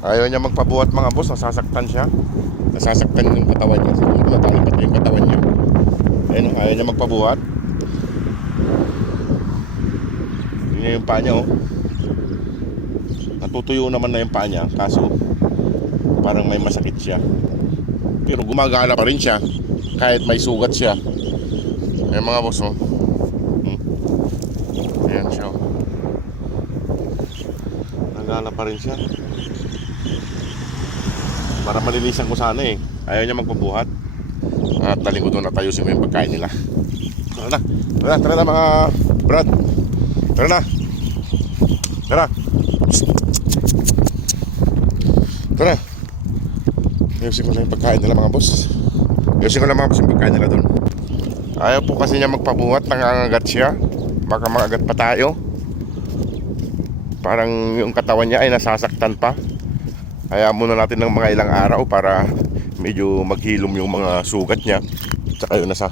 Ayaw niya magpabuhat mga boss, nasasaktan siya. Nasasaktan yung katawan niya. Tumatali pati yung katawan niya. Ayun, ayaw niya magpabuhat. Yun yung paa niya oh. Natutuyo naman na yung paa niya, kaso parang may masakit siya. Pero gumagala pa rin siya kahit may sugat siya. Ayun mga boss oh. Ayan siya oh. Nagala pa rin siya. Para malinisan ko sana eh. Ayaw niya magpabuhat. At daling ko doon at ayusin ko yung pagkain nila. Tara na mga brad. Tara na. Tara. Tara. Ayusin ko lang yung pagkain nila mga boss. Ayusin ko lang mga boss yung pagkain nila doon. Ayaw po kasi niya magpabuhat. Nangangagat siya. Baka makagat pa tayo. Parang yung katawan niya ay nasasaktan pa. Kaya muna natin ng mga ilang araw para medyo maghilom yung mga sugat niya. Tsaka yung nasa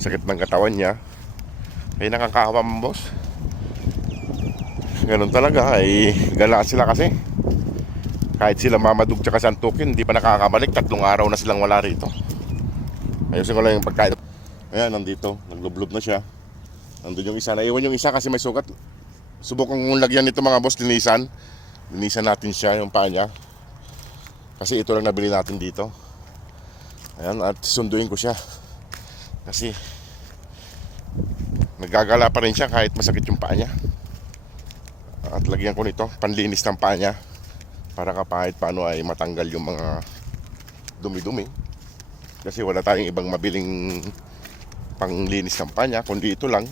sakit ng katawan niya. Ay nakakahawa mga boss. Ganun talaga ay gala sila kasi. Kahit sila Mamadug tsaka Santukin, hindi pa nakakabalik. 3 araw na silang wala rito. Ayusin ko lang yung pagkain. Ayan, nandito. Naglublob na siya. Nandun yung isa. Naiwan yung isa kasi may sugat. Subukan kong lagyan nito mga boss, linisan. Linisan natin siya, yung paa niya. Kasi ito lang nabili natin dito. Ayan, at sunduin ko siya. Kasi nagagala pa rin siya kahit masakit yung paa niya. At lagyan ko nito, panlinis ng paa niya. Para kahit paano ay matanggal yung mga dumi-dumi. Kasi wala tayong ibang mabiling panglinis ng paa niya, kundi ito lang.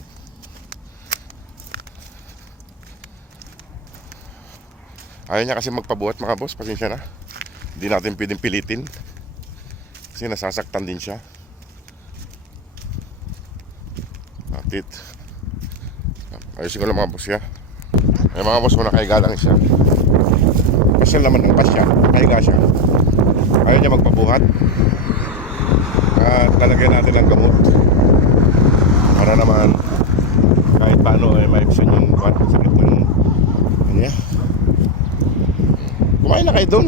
Ayaw niya kasi magpabuhat mga boss, pasensya na. Hindi natin pwedeng pilitin. Kasi nasasaktan din siya. Atit. Ayusin ko lang mga boss ya. Ay mga boss, nakahiga lang siya. Pasyal naman ng pasya. Nakahiga siya. Ayaw niya magpabuhat. At lalagyan natin ng gamot. Para naman kahit paano ay maipsan yung sakit ng kanya. Kumain na kayo dun.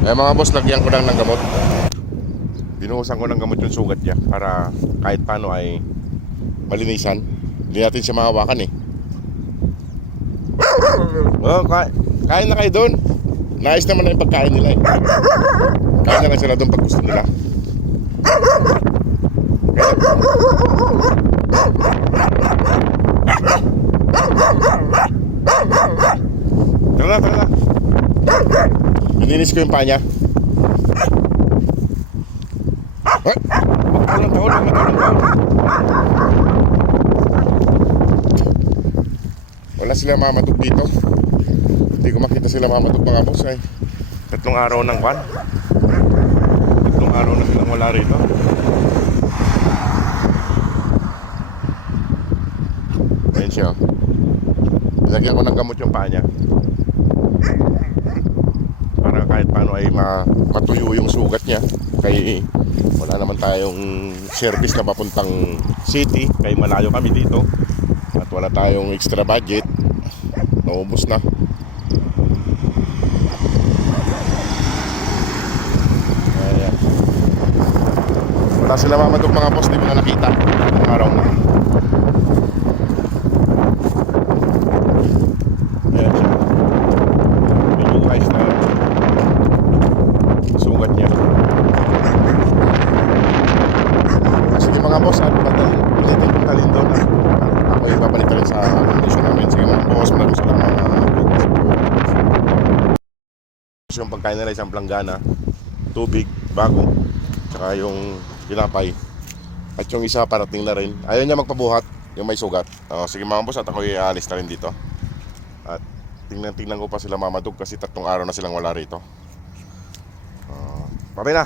Eh mga boss, lagyan ko lang ng gamot. Binuhusan ko ng gamot yung sugat niya para kahit paano ay malinisan. Hindi natin siya mahawakan eh. Oh, kain na kayo doon. Nais naman na yung pagkain nila eh. Kain na lang sila doon pag gusto nila. Tara na. Nilinis ko yung paa niya. Tahol. Wala sila mamatog dito. Hindi ko makita sila mamatog mga boss ay 3 araw ng kwan. 3 araw na silang wala rito. Ayan siya. Lagyan ko ng gamot yung paa niya. Para kahit paano ay matuyo yung sugat niya. Kaya wala naman tayong service na papuntang city. Kaya malayo kami dito. At wala tayong extra budget. Naubos na. Ayan. Wala sila mamadog mga boss. Di mo na nakita. Ang araw na. Ayan siya. Medyo guys na sugat niya. Sige mga boss, at palitin yung talin doon. Ako yung babalik rin sa kondisyon namin. Sige mga boss, maraming salamat. Yung pagkain nila isang planggana, tubig, bago, tsaka yung tinapay. At yung isa parating na rin. Ayaw niya magpabuhat, yung may sugat. Sige mga boss, at ako i-alis na rin dito. At tingnan ko pa sila mamadog kasi 3 araw na silang wala rito. Pabay na.